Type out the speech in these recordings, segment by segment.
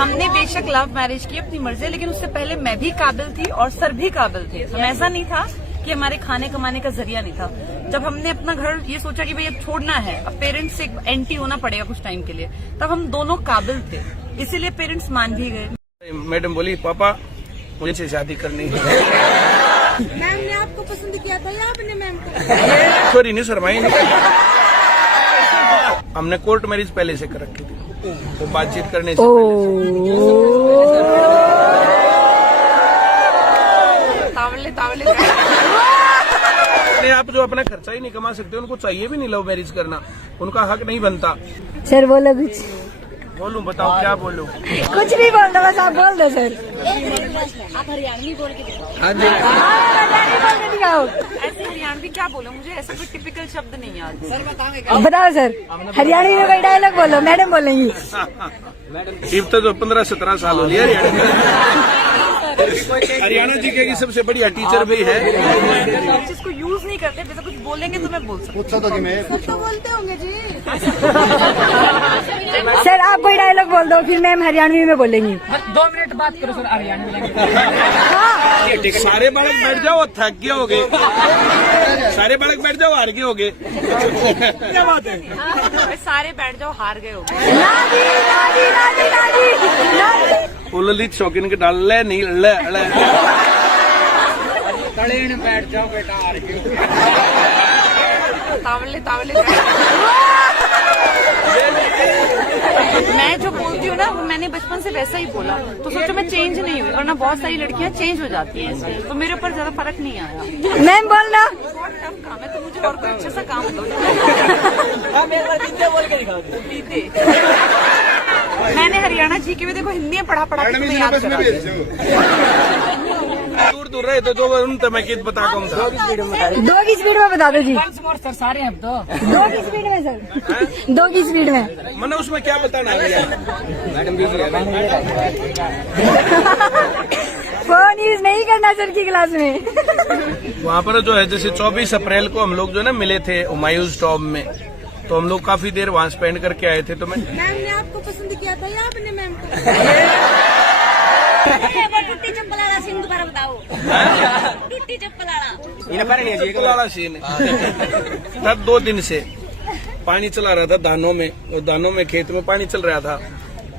हमने बेशक love marriage की अपनी मर्जी, लेकिन उससे पहले मैं भी काबिल थी और सर भी काबिल थे। हम ऐसा नहीं था कि हमारे खाने कमाने का जरिया नहीं था। जब हमने अपना घर ये सोचा कि भाई अब छोड़ना है, अब पेरेंट्स से एंटी होना पड़ेगा कुछ टाइम के लिए, तब हम दोनों काबिल थे, इसीलिए पेरेंट्स मान भी गए। मैडम बोली पापा मुझे शादी करनी है। मैम ने आपको पसंद किया था या आपने मैम को? सॉरी नहीं शर्माई, हमने कोर्ट मैरिज पहले से कर रखी थी, तो बातचीत करने से तावले अपने आप जो अपना खर्चा ही नहीं कमा सकते, उनको चाहिए भी नहीं लव मैरिज करना, उनका हक नहीं बनता। सर बोलो कुछ। बोलूं, बताओ क्या बोलूं? कुछ भी बोल दो, बस आप बोल दो सर। आप हरियाणवी बोल के दिखाओ। ऐसे हरियाणवी क्या बोलो, मुझे ऐसा कोई टिपिकल शब्द नहीं याद। बताओ सर, हरियाणवी में कोई डायलॉग बोलो, मैडम बोलेंगी। इब तो जो 15-17 साल हो लिया हरियाणा जी की सबसे बढ़िया टीचर भी है। जिसको यूज नहीं करते, जैसे कुछ बोलेंगे तो मैं बोल सकती हूँ। तो बोलते होंगे जी। सर आप कोई डायलॉग बोल दो, फिर मैम हरियाणवी में बोलेंगी। 2 मिनट बात करो सर हरियाणवी में। सारे बालक बैठ जाओ, थक गए होगे। सारे बालक बैठ जाओ, हार गए होगे। क्या बात है? सारे बैठ जाओ, हार गए हो। ललित शौकीन के डाल ले नहीं ले तड़े में बैठ जाओ बेटा, हार गए। तावले मैं जो बोलती हूँ ना, वो मैंने बचपन से वैसा ही बोला, तो सोचो मैं चेंज नहीं हुई, वरना बहुत सारी लड़कियाँ चेंज हो जाती हैं, तो मेरे ऊपर ज्यादा फर्क नहीं आया। मैम बोलना। बहुत टफ काम है, तो मुझे और कोई अच्छा सा काम दो। मैंने हरियाणा जी के भी देखो हिंदी में पढ़ा के तुम्हें याद करा। दूर रहे तो जो उन मैं कित बता कौन था। 2 की स्पीड में बता दो जी। सर सारे अब तो 2 की स्पीड में सर, 2 की स्पीड में। मैंने उसमें क्या बताना है? फोन यूज नहीं करना सर की क्लास में। वहाँ पर जो है जैसे 24 अप्रैल को हम लोग जो है ना मिले थे हुमायूं टॉप में, तो हम लोग काफी देर वहाँ स्पेंड करके आए थे। तो मैम ने आपको पसंद किया था या आपने मैम को? टूटी चप्पल वाला सीन दोबारा बताओ। टूटी चप्पल वाला सीन तब 2 दिन से पानी चला रहा था दानों में, और दानों में खेत में पानी चल रहा था।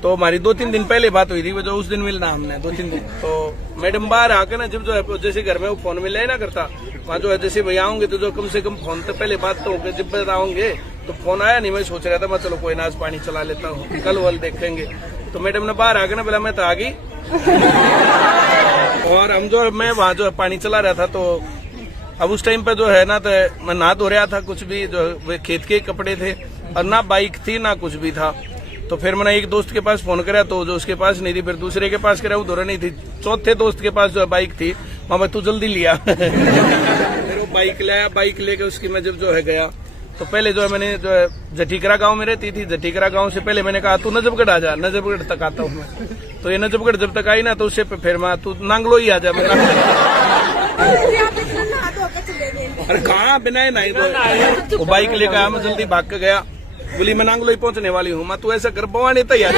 तो हमारी 2-3 दिन पहले बात हुई थी, वो जो उस दिन मिलना हमने 2-3 दिन। तो मैडम बाहर आकर ना जब जो है जैसे घर में वो फोन में ले ना करता, वहाँ जो है जैसे भैया आऊंगे तो जो कम से कम फोन तो पहले बात तो होगी, जब बताओगे तो फोन आया नहीं। मैं सोच रहा था मैं चलो कोई ना आज पानी चला लेता हूँ, कल वल देखेंगे। तो मैडम ने बाहर आकर ना बोला मैं तो आ गई। और हम जो मैं वहाँ जो पानी चला रहा था, तो अब उस टाइम पे जो है ना, तो मैं नहा धो रहा था, कुछ भी जो खेत के कपड़े थे, और ना बाइक थी ना कुछ भी था। तो फिर मैंने एक दोस्त के पास फोन करा, तो जो उसके पास नहीं थी, फिर दूसरे के पास करा, वो धोरा नहीं थी। चौथे दोस्त के पास जो है बाइक थी, वहाँ तू जल्दी लिया। फिर वो बाइक लाया, बाइक लेके उसकी मैं जब जो है गया, तो पहले जो है मैंने जो है जठीकरा गांव में रहती थी, जठीकरा गांव से पहले मैंने कहा तू नजफगढ़ आ जा, नजफगढ़ तक आता हूँ मैं। तो ये नजफगढ़ जब तक आई ना, तो उससे फिर मैं तू नांगलो ही आ जा। मैं अरे कहाँ बिना नहीं तो वो बाइक लेकर आया, मैं जल्दी भाग के गया, बोली मैं नांगलो ही पहुंचने वाली हूँ। मैं तू ऐसा कर बवानी तैयार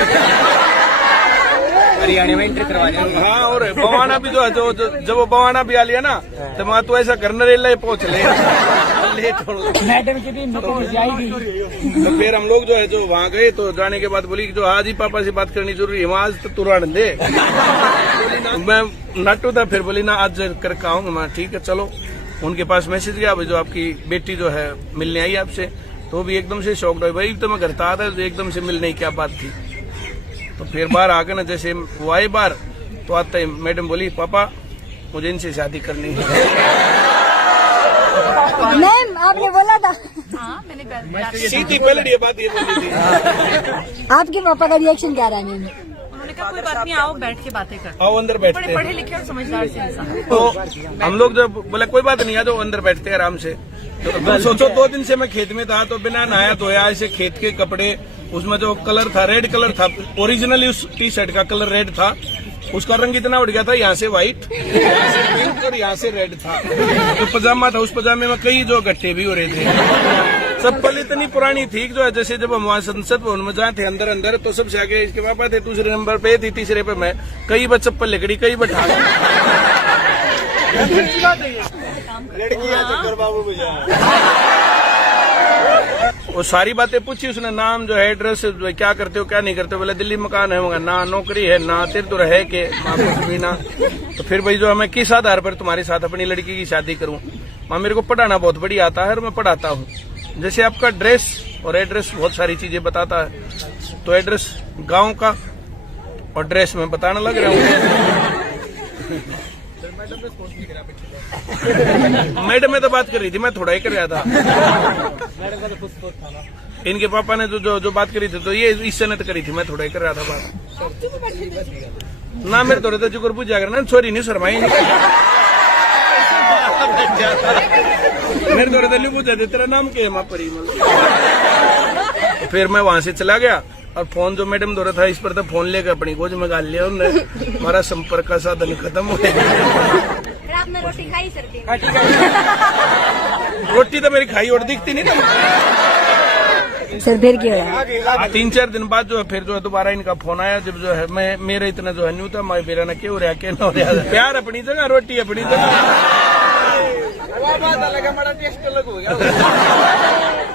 हरियाणा में एंट्री करवा देंगे। हाँ, और बवाना भी जो है जब वो बवाना भी आ लिया ना, तो मैं तू ऐसा कर नरेला ही पहुंच ले मैडम की भी जाएगी। तो फिर हम लोग जो है जो वहाँ गए, तो जाने के बाद बोली जो आज ही पापा से बात करनी जरूरी है, आज तो तुरंत दे। मैं नटू था, फिर बोली ना आज कर आऊंगा। मैं ठीक है चलो। उनके पास मैसेज गया, जो आपकी बेटी जो है मिलने आई आपसे, तो भी एकदम से शौक रहे भाई, तो मैं घर था एकदम से मिलने की क्या बात थी। तो फिर बाहर आकर ना जैसे वो आए बाहर, तो आता ही मैडम बोली पापा मुझे इनसे शादी करनी है। मैम आपने बोला था। हाँ, मैंने सीधी पहले बात ये बोली थी। आपके पापा का रिएक्शन क्या रहा है? उन्होंने कहा कोई बात नहीं, आओ बैठ के बातें करते। आओ अंदर बैठते हैं। पढ़े लिखे और समझदार से इंसान। तो हम लोग जब बोले कोई बात नहीं, आ जाओ अंदर बैठते हैं आराम से। तो सोचो 2 दिन से मैं खेत में था, तो बिना नहाया धोया ऐसे खेत के कपड़े, उसमें जो कलर था रेड कलर था, ओरिजिनली उस टी शर्ट का कलर रेड था, उसका रंग इतना उड़ गया था, यहाँ से व्हाइट, यहाँ से पिंक और यहाँ से रेड था। जो पजामा था, उस पजामे में कई जो गट्ठे भी हो रहे थे। चप्पल इतनी पुरानी थी कि जो है जैसे जब हम वहाँ संसद भवन में जाए थे अंदर तो सबसे आगे इसके पापा थे, दूसरे नंबर पे थी, तीसरे पे मैं, कई बार चप्पल लिकड़ी, कई बार ठाक। वो सारी बातें पूछी उसने, नाम जो है, एड्रेस, क्या करते हो क्या नहीं करते हो, बोले दिल्ली मकान है, मगर ना नौकरी है, ना तिरतुर है के, ना कुछ भी ना। तो फिर भाई जो है मैं किस आधार पर तुम्हारे साथ अपनी लड़की की शादी करूं? माँ मेरे को पढ़ाना बहुत बढ़िया आता है और मैं पढ़ाता हूँ। जैसे आपका ड्रेस और एड्रेस बहुत सारी चीजें बताता है, तो एड्रेस गांव का और ड्रेस में बताने लग रहा हूँ। मैडम में तो बात कर रही थी, मैं थोड़ा ही कर रहा था। इनके पापा ने जो बात करी थी तो ये इससे ने तो करी थी, मैं थोड़ा ही कर रहा था बात। ना मेरे थोड़े तो जुगर पूछ जाकर ना, छोरी नहीं शर्माई नहीं। मेरे थोड़े तो पूछा थे तेरा नाम क्या है? माँ परी। तो फिर मैं वहां से चला गया और फोन जो मैडम दौरा था इस पर तो फोन लेकर अपनी गोद में गाल लिया उन्होंने। हमारा संपर्क का साधन खत्म हो गया। फिर आपने रोटी खाई सर की? रोटी तो मेरी खाई और दिखती नहीं ना। सर फिर क्यों है? 3-4 दिन बाद जो है फिर जो है दोबारा इनका फोन आया, जब जो है मैं मेरा इतना जो है न्यू था, मैं मेरा ना क्यों रहा क्या न हो रहा। प्यार अपनी जगह, रोटी अपनी जगह। बड़ा टेस्ट अलग हो गया।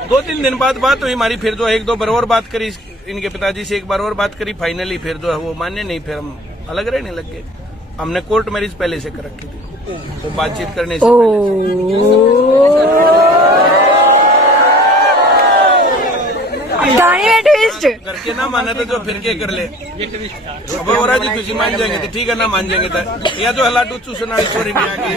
2-3 दिन बाद बात हुई हमारी, फिर जो 1-2 बार और बात करी इनके पिताजी से, एक बार और बात करी, फाइनली फिर जो है वो मान्य नहीं, फिर हम अलग रहने लग गए। हमने कोर्ट मैरिज पहले से कर रखी थी, तो बातचीत करने से कहानी में ट्विस्ट। करके ना माना तो जो फिर के कर ले। अब और जी खुशी मान जाएंगे तो ठीक है, ना मान जाएंगे तो या जो हलाटू चूसना स्टोरी में आके।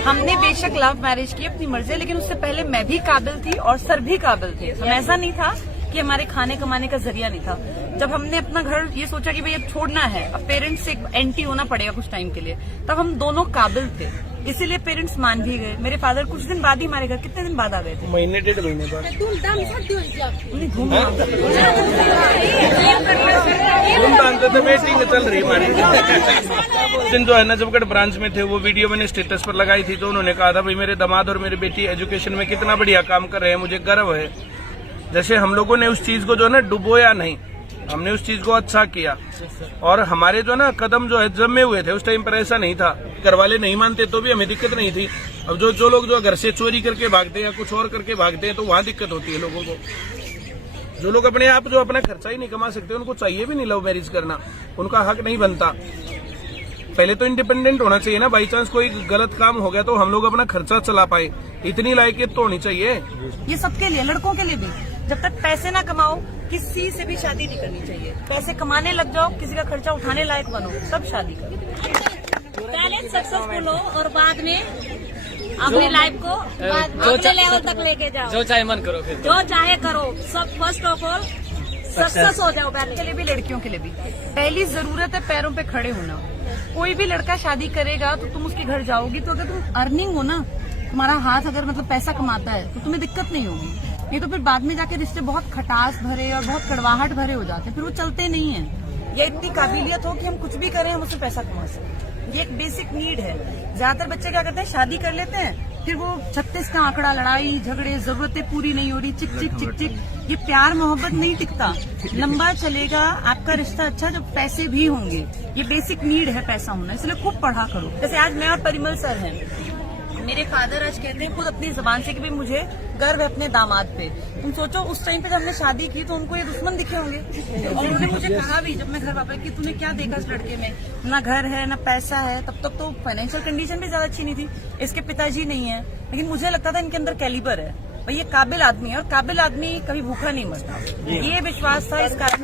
हमने बेशक लव मैरिज की अपनी मर्जी, लेकिन उससे पहले मैं भी काबिल थी और सर भी काबिल थे। हम ऐसा नहीं था कि हमारे खाने कमाने का जरिया नहीं था। जब हमने अपना घर ये सोचा कि भाई अब छोड़ना है, अब पेरेंट्स से एंटी होना पड़ेगा कुछ टाइम के लिए, तब हम दोनों काबिल थे, इसीलिए पेरेंट्स मान भी गए। मेरे फादर कुछ दिन बाद ही हमारे घर, कितने दिन बाद आ गए थे? 1.5 महीने बाद। धूमधाम से मीटिंग चल रही हमारी। दिन जो है नजफगढ़ ब्रांच में थे, वो वीडियो मैंने स्टेटस पर लगाई थी, तो उन्होंने कहा था भाई मेरे दामाद और मेरी बेटी एजुकेशन में कितना बढ़िया काम कर रहे हैं, मुझे गर्व है। जैसे हम लोगों ने उस चीज को जो है ना डुबोया नहीं, हमने उस चीज को अच्छा किया। और हमारे जो ना कदम जो है जमे हुए थे, उस टाइम पर ऐसा नहीं था, घर वाले नहीं मानते तो भी हमें दिक्कत नहीं थी। अब जो लोग जो घर से चोरी करके भागते हैं या कुछ और करके भागते हैं, तो वहां दिक्कत होती है लोगों को। जो लोग अपने आप जो अपना खर्चा ही नहीं कमा सकते, उनको चाहिए भी नहीं लव मैरिज करना, उनका हक नहीं बनता। पहले तो इंडिपेंडेंट होना चाहिए ना, बाई चांस कोई गलत काम हो गया तो हम लोग अपना खर्चा चला पाए, इतनी लायकियत तो होनी चाहिए। ये सबके लिए, लड़कों के लिए भी। जब तक पैसे ना कमाओ किसी से भी शादी नहीं करनी चाहिए। पैसे कमाने लग जाओ, किसी का खर्चा उठाने लायक बनो, तब शादी करो। पहले सक्सेसफुल हो और बाद में अपनी लाइफ को अपने लेवल तक लेके जाओ। जो चाहे मन करो, फिर जो चाहे करो, सब फर्स्ट ऑफ ऑल सक्सेस हो जाओ। के लिए भी, लड़कियों के लिए भी पहली जरूरत है पैरों पे खड़े होना। कोई भी लड़का शादी करेगा तो तुम उसके घर जाओगी, तो अगर तुम अर्निंग हो ना, तुम्हारा हाथ अगर मतलब पैसा कमाता है, तो तुम्हें दिक्कत नहीं होगी। नहीं तो फिर बाद में जाके रिश्ते बहुत खटास भरे और बहुत कड़वाहट भरे हो जाते हैं, फिर वो चलते नहीं है। ये इतनी काबिलियत हो कि हम कुछ भी करें, हम उससे पैसा कमा सकें, ये एक बेसिक नीड है। ज्यादातर बच्चे क्या करते हैं, शादी कर लेते हैं, फिर वो 36 का आंकड़ा, लड़ाई झगड़े, जरूरतें पूरी नहीं हो रही, चिक चिक चिक चिक। ये प्यार मोहब्बत नहीं टिकता, लंबा चलेगा आपका रिश्ता अच्छा जब पैसे भी होंगे। ये बेसिक नीड है पैसा होना, इसलिए खूब पढ़ा करो। जैसे आज मैं और परिमल सर हैं, मेरे फादर आज कहते हैं खुद अपनी जुबान से कि भाई मुझे गर्व है अपने दामाद पे। तुम सोचो उस टाइम पे जब हमने शादी की तो उनको ये दुश्मन दिखे होंगे, और उन्होंने मुझे कहा भी जब मैं घर वापस कि तूने क्या देखा इस लड़के में, ना घर है ना पैसा है। तब तक तो फाइनेंशियल कंडीशन भी ज्यादा अच्छी नहीं थी, इसके पिताजी नहीं है, लेकिन मुझे लगता था इनके अंदर कैलिबर है, भाई ये काबिल आदमी है, और काबिल आदमी कभी भूखा नहीं मरता। ये विश्वास था, इस कारण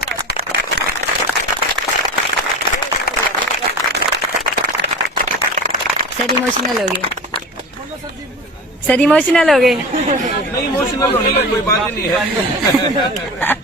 सर इमोशनल हो गए, सर इमोशनल हो गए। नहीं, इमोशनल होने की कोई बात ही नहीं है।